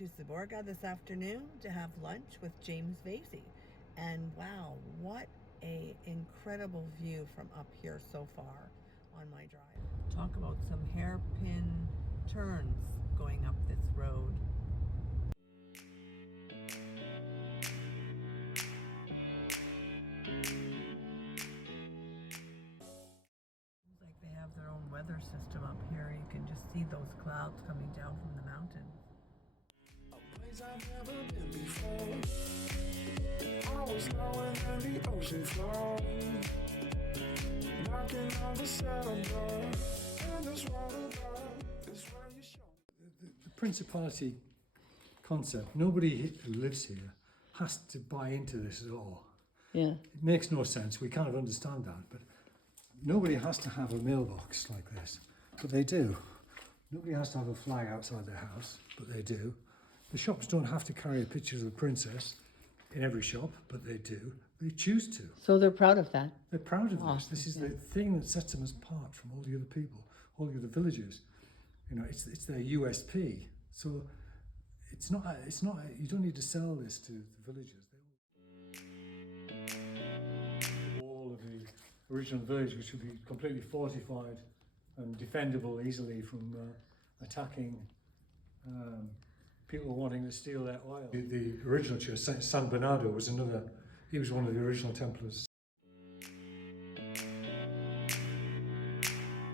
to Seborga this afternoon to have lunch with James Vasey. And wow, what a incredible view from up here so far on my drive. Talk about some hairpin turns going up this road. Seems like they have their own weather system up here. You can just see those clouds coming down from the mountain. I've never been before. Always knowing that the ocean flows, knocking on the saddle door, and this water bar is where you show. The Principality concept, nobody who lives here has to buy into this at all. Yeah. It makes no sense. We kind of understand that, but nobody has to have a mailbox like this, but they do. Nobody has to have a flag outside their house, but they do. The shops don't have to carry a picture of the princess in every shop, but they do. They choose to. So they're proud of that. They're proud of Awesome. this. This is the thing that sets them apart from all the other people, all the other villagers. You know, it's their USP. So it's not. You don't need to sell this to the villagers. All of the original village, which would be completely fortified and defendable easily from attacking. People wanting to steal their oil. The original church, San Bernardo, was another. He was one of the original Templars.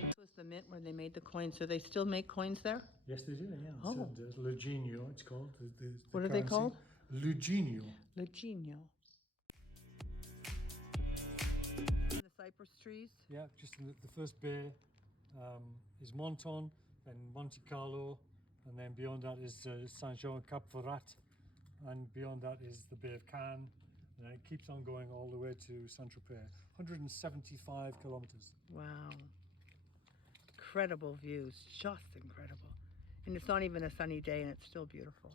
This was the mint where they made the coins. So they still make coins there? Yes, they do. Yeah. Oh. Ligurian, it's called. The What are they called? Ligurian. Ligurian. The cypress trees? Yeah, just the first bay is Monton, then Monte Carlo. And then beyond that is Saint Jean Cap Ferrat, and beyond that is the Bay of Cannes, and it keeps on going all the way to San Tropez, 175 kilometers. Wow. Incredible views, just incredible. And it's not even a sunny day and it's still beautiful.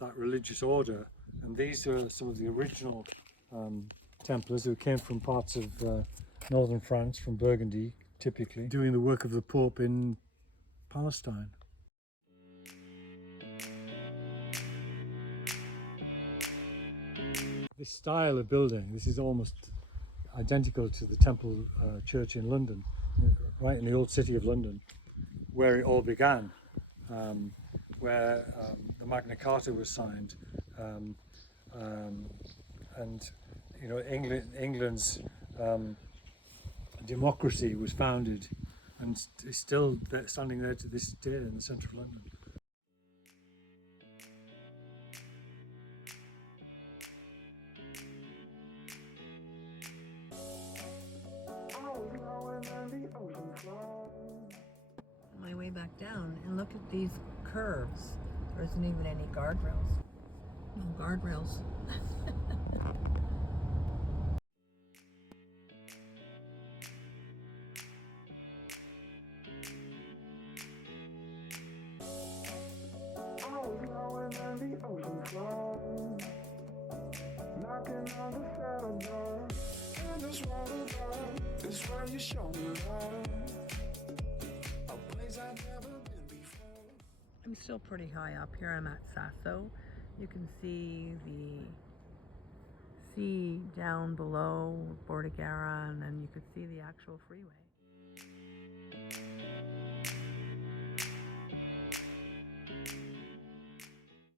That religious order, and these are some of the original Templars who came from parts of northern France, from Burgundy, typically, doing the work of the Pope in Palestine. This style of building, this is almost identical to the Temple Church in London, right in the old city of London, where it all began, where the Magna Carta was signed, and you know, England's democracy was founded and is still standing there to this day in the centre of London. My way back down, and look at these curves. There isn't even any guardrails. No guardrails. Knocking on the saddle door, and this water bar is where you show me love. A place I've never been before. I'm still pretty high up here. I'm at Sasso. You can see the sea down below Bordighera, and then you could see the actual freeway.